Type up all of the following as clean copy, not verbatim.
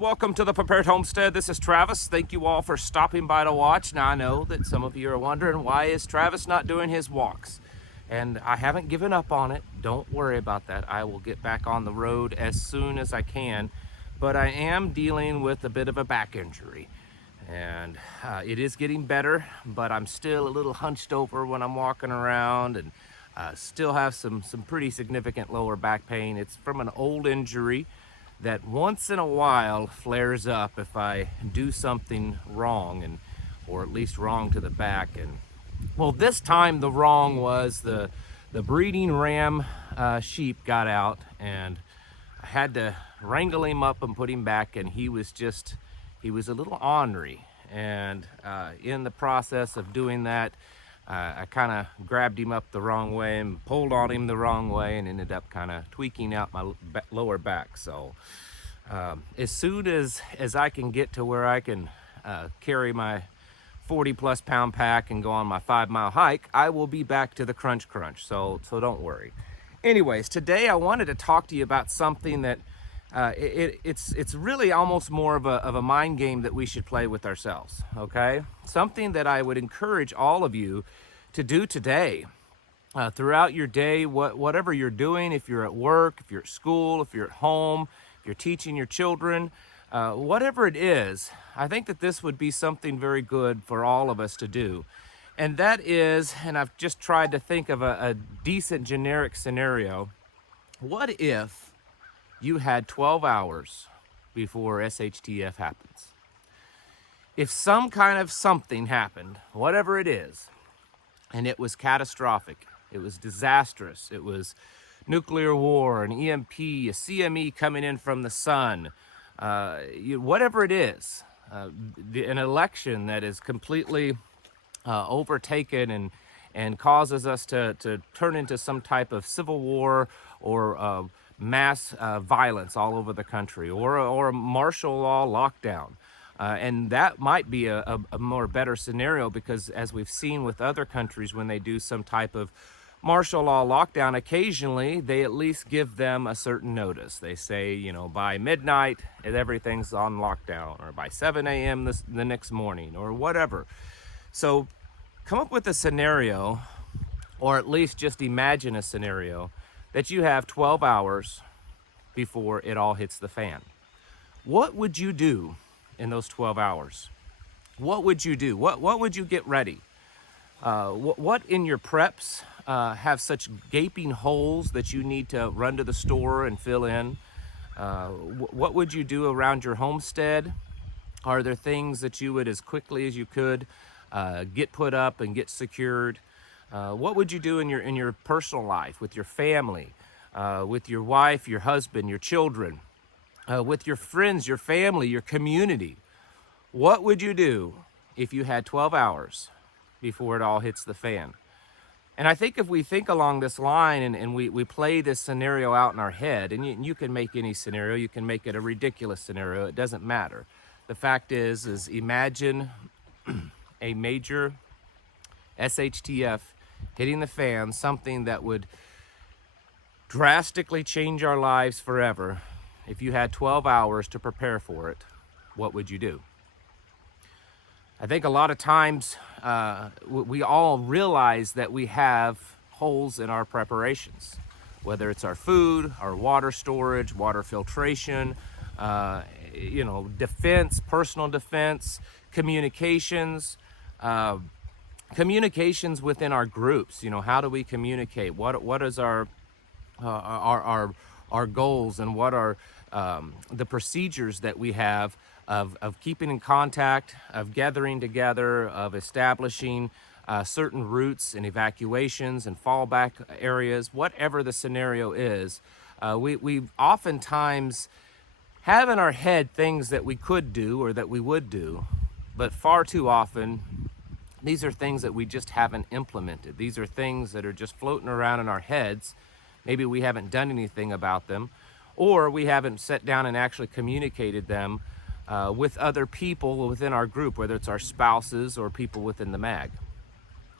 welcome to the Prepared Homestead. This is Travis. Thank you all for stopping by to watch. Now I know that some of you are wondering, why is Travis not doing his walks? And I haven't given up on it. Don't worry about that. I will get back on the road as soon as I can. But I am dealing with a bit of a back injury. And it is getting better, but I'm still a little hunched over when I'm walking around, and still have some pretty significant lower back pain. It's from an old injury that once in a while flares up if I do something wrong, or at least wrong to the back. And well, this time the wrong was the breeding ram sheep got out, and I had to wrangle him up and put him back, and he was a little ornery. And in the process of doing that, I kind of grabbed him up the wrong way and pulled on him the wrong way, and ended up kind of tweaking out my lower back. So as soon as I can get to where I can carry my 40+ pound pack and go on my 5-mile hike, I will be back to the crunch. So don't worry. Anyways, today I wanted to talk to you about something that it's really almost more of a mind game that we should play with ourselves, okay? Something that I would encourage all of you to do today, throughout your day, whatever you're doing, if you're at work, if you're at school, if you're at home, if you're teaching your children, whatever it is, I think that this would be something very good for all of us to do. And that is, and I've just tried to think of a decent generic scenario, what if you had 12 hours before SHTF happens? If some kind of something happened, whatever it is, and it was catastrophic, it was disastrous, it was nuclear war, an EMP, a CME coming in from the sun, whatever it is, an election that is completely overtaken and causes us to turn into some type of civil war, or mass violence all over the country, or a martial law lockdown. And that might be a more better scenario, because as we've seen with other countries, when they do some type of martial law lockdown, occasionally they at least give them a certain notice. They say, by midnight everything's on lockdown, or by 7 a.m. the next morning, or whatever. So come up with a scenario, or at least just imagine a scenario, that you have 12 hours before it all hits the fan. What would you do in those 12 hours? What would you do? What would you get ready? What in your preps have such gaping holes that you need to run to the store and fill in? What would you do around your homestead? Are there things that you would, as quickly as you could, get put up and get secured? What would you do in your personal life, with your family, with your wife, your husband, your children, with your friends, your family, your community? What would you do if you had 12 hours before it all hits the fan? And I think if we think along this line, and we play this scenario out in our head, and you can make any scenario, you can make it a ridiculous scenario, it doesn't matter. The fact is imagine a major SHTF hitting the fan, something that would drastically change our lives forever. If you had 12 hours to prepare for it, what would you do? I think a lot of times we all realize that we have holes in our preparations, whether it's our food, our water storage, water filtration, defense, personal defense, communications, communications within our groups. How do we communicate? What is our goals, and what are the procedures that we have of keeping in contact, of gathering together, of establishing certain routes and evacuations and fallback areas, whatever the scenario is. We oftentimes have in our head things that we could do or that we would do, but far too often these are things that we just haven't implemented. These are things that are just floating around in our heads. Maybe we haven't done anything about them, or we haven't sat down and actually communicated them with other people within our group, whether it's our spouses or people within the MAG.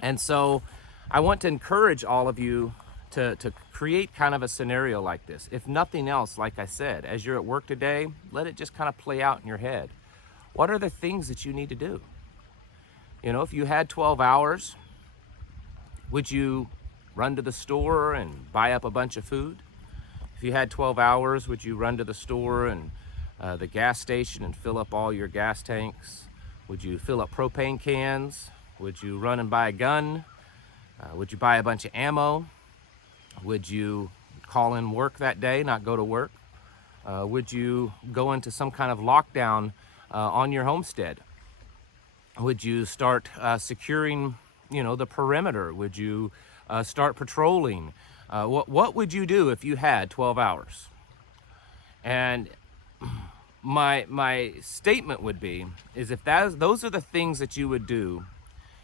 And so I want to encourage all of you to create kind of a scenario like this. If nothing else, like I said, as you're at work today, let it just kind of play out in your head. What are the things that you need to do? You know, if you had 12 hours, would you run to the store and buy up a bunch of food? If you had 12 hours, would you run to the store and the gas station and fill up all your gas tanks? Would you fill up propane cans? Would you run and buy a gun? Would you buy a bunch of ammo? Would you call in work that day, not go to work? Would you go into some kind of lockdown on your homestead? Would you start securing, the perimeter? Would you start patrolling? What would you do if you had 12 hours? And my statement would be, is if those are the things that you would do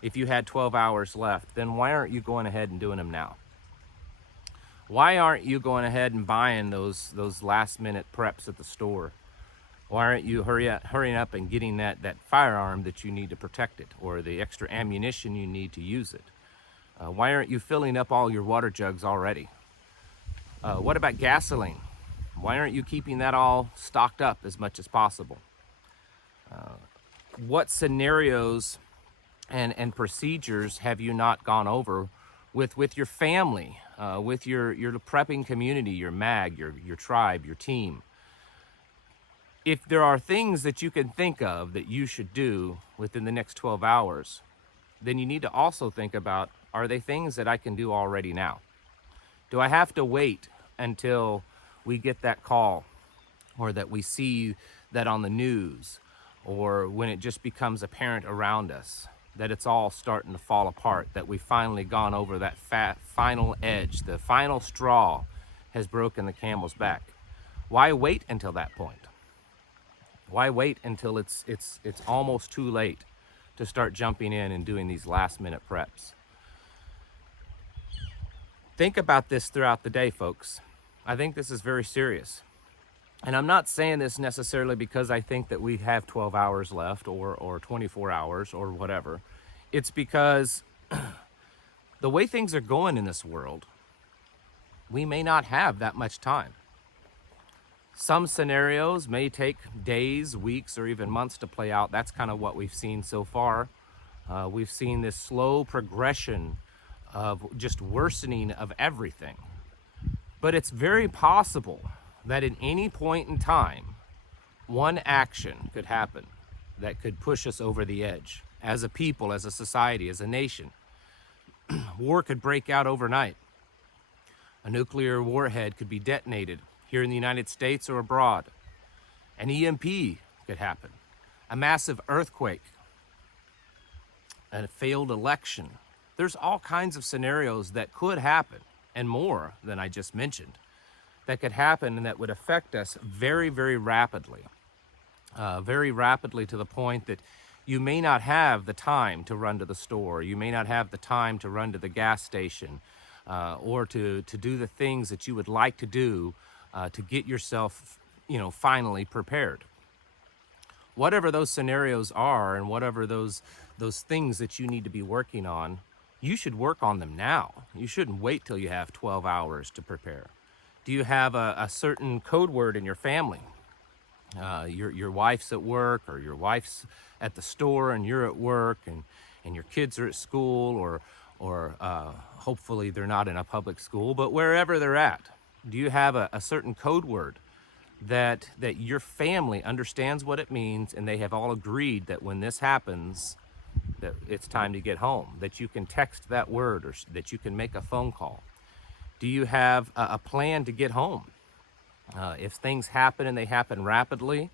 if you had 12 hours left, then why aren't you going ahead and doing them now? Why aren't you going ahead and buying those last minute preps at the store? Why aren't you hurrying up and getting that firearm that you need to protect it, or the extra ammunition you need to use it? Why aren't you filling up all your water jugs already? What about gasoline? Why aren't you keeping that all stocked up as much as possible? What scenarios and procedures have you not gone over with your family, with your prepping community, your mag, your tribe, your team? If there are things that you can think of that you should do within the next 12 hours, then you need to also think about, are they things that I can do already now? Do I have to wait until we get that call, or that we see that on the news, or when it just becomes apparent around us that it's all starting to fall apart, that we've finally gone over that final edge, the final straw has broken the camel's back? Why wait until that point? Why wait until it's almost too late to start jumping in and doing these last minute preps? Think about this throughout the day, folks. I think this is very serious. And I'm not saying this necessarily because I think that we have 12 hours left or 24 hours or whatever. It's because the way things are going in this world, we may not have that much time. Some scenarios may take days, weeks, or even months to play out. That's kind of what we've seen so far. We've seen this slow progression of just worsening of everything. But it's very possible that at any point in time, one action could happen that could push us over the edge. As a people, as a society, as a nation. War could break out overnight. A nuclear warhead could be detonated here in the United States or abroad. An EMP could happen. A massive earthquake. A failed election. There's all kinds of scenarios that could happen, and more than I just mentioned, that could happen and that would affect us very, very rapidly. Very rapidly, to the point that you may not have the time to run to the store. You may not have the time to run to the gas station, or to do the things that you would like to do to get yourself, finally prepared. Whatever those scenarios are, and whatever those things that you need to be working on, you should work on them now. You shouldn't wait till you have 12 hours to prepare. Do you have a certain code word in your family? Your wife's at work, or your wife's at the store and you're at work, and your kids are at school, or hopefully they're not in a public school, but wherever they're at. Do you have a certain code word that your family understands what it means, and they have all agreed that when this happens, that it's time to get home, that you can text that word, or that you can make a phone call? Do you have a plan to get home? If things happen and they happen rapidly,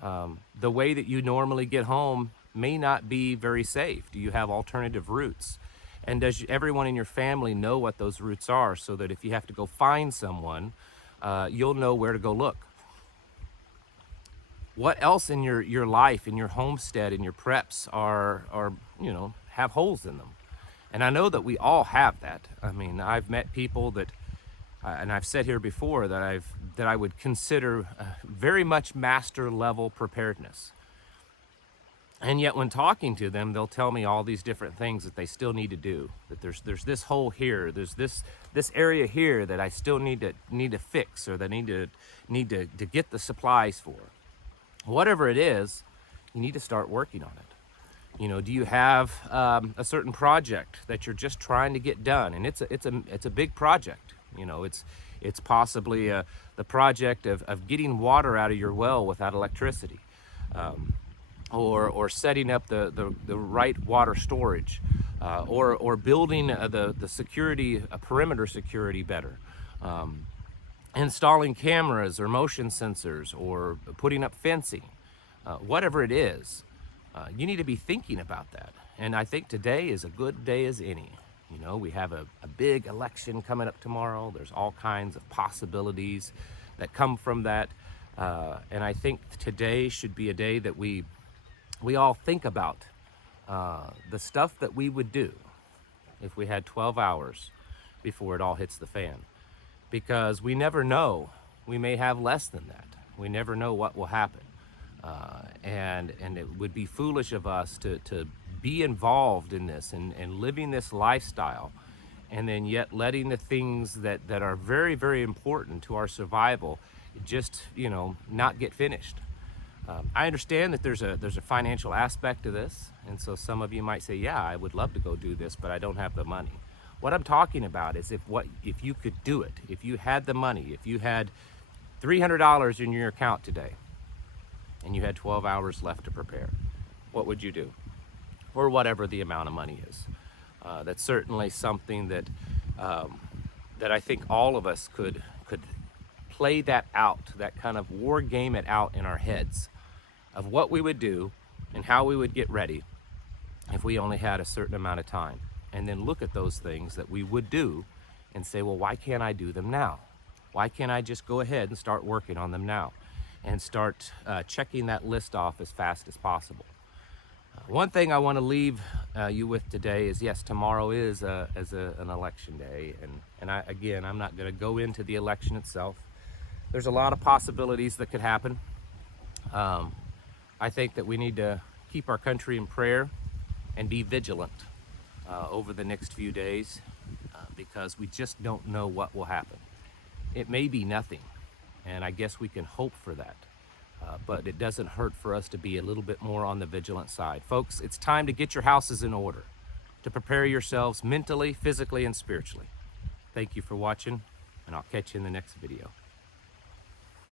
the way that you normally get home may not be very safe. Do you have alternative routes? And does everyone in your family know what those routes are, so that if you have to go find someone, you'll know where to go look? What else in your life, in your homestead, in your preps are have holes in them? And I know that we all have that. I mean, I've met people that, and I've said here before, that I would consider very much master level preparedness. And yet when talking to them, they'll tell me all these different things that they still need to do. That there's this hole here, there's this area here that I still need to fix, or that need to get the supplies for. Whatever it is, you need to start working on it. You know, do you have a certain project that you're just trying to get done, and it's a big project. You know, it's possibly the project of getting water out of your well without electricity. Or setting up the right water storage, or building the security, perimeter security better, installing cameras or motion sensors, or putting up fencing, whatever it is, you need to be thinking about that. And I think today is a good day as any. You know, we have a big election coming up tomorrow. There's all kinds of possibilities that come from that, and I think today should be a day that we all think about the stuff that we would do if we had 12 hours before it all hits the fan. Because we never know. We may have less than that. We never know what will happen. And it would be foolish of us to be involved in this and living this lifestyle, and then yet letting the things that are very, very important to our survival just, you know, not get finished. I understand that there's a financial aspect to this, and so some of you might say, yeah, I would love to go do this, but I don't have the money. What I'm talking about is if you could do it, if you had the money, if you had $300 in your account today, and you had 12 hours left to prepare, what would you do? Or whatever the amount of money is. That's certainly something that I think all of us could play that out, that kind of war game it out in our heads, of what we would do and how we would get ready if we only had a certain amount of time. And then look at those things that we would do and say, well, why can't I do them now? Why can't I just go ahead and start working on them now and start checking that list off as fast as possible? One thing I want to leave you with today is, yes, tomorrow is an election day, and I'm not going to go into the election itself. There's a lot of possibilities that could happen. I think that we need to keep our country in prayer and be vigilant over the next few days, because we just don't know what will happen. It may be nothing, and I guess we can hope for that. But it doesn't hurt for us to be a little bit more on the vigilant side. Folks, it's time to get your houses in order, to prepare yourselves mentally, physically, and spiritually. Thank you for watching, and I'll catch you in the next video.